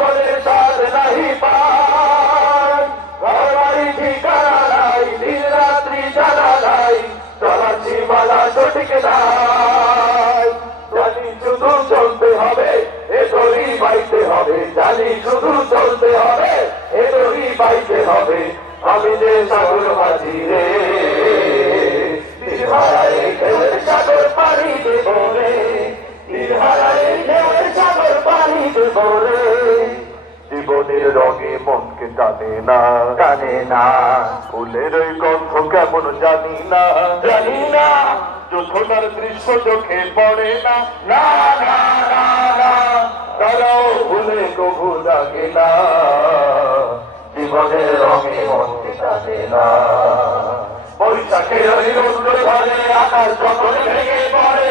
জীবনের স্বাদ নাহি পাই, ঘর বাড়ি ঠিকানা নাই, দিন রাত্রি জানা নাই, চলার সীমানা সঠিক নাই। জানি শুধু চলতে হবে, এ দড়ি বাইতে হবে, জানি শুধু চলতে হবে, এ দড়ি বাইতে হবে। আমি যে সাগর মাঝি রে, তীর হারায় ঢেউয়ের সাগর পানি দেব রে, তীর হারায় ঢেউয়ের সাগর পানি দেব রে। জীবনের রঙে মনকে টানে না, টানে না, ফুলের ওই গন্ধ কেমন জানি না, জানি না, যোধনার দৃশ্য চোখে পড়ে না, না না না না, তারাও ভুলে কবু লাগে না, জীবনের রঙে মনকে টানে না। বৈশাখের ওই রৌদ্র ধরে আকাশ যখন ভেঙে পড়ে,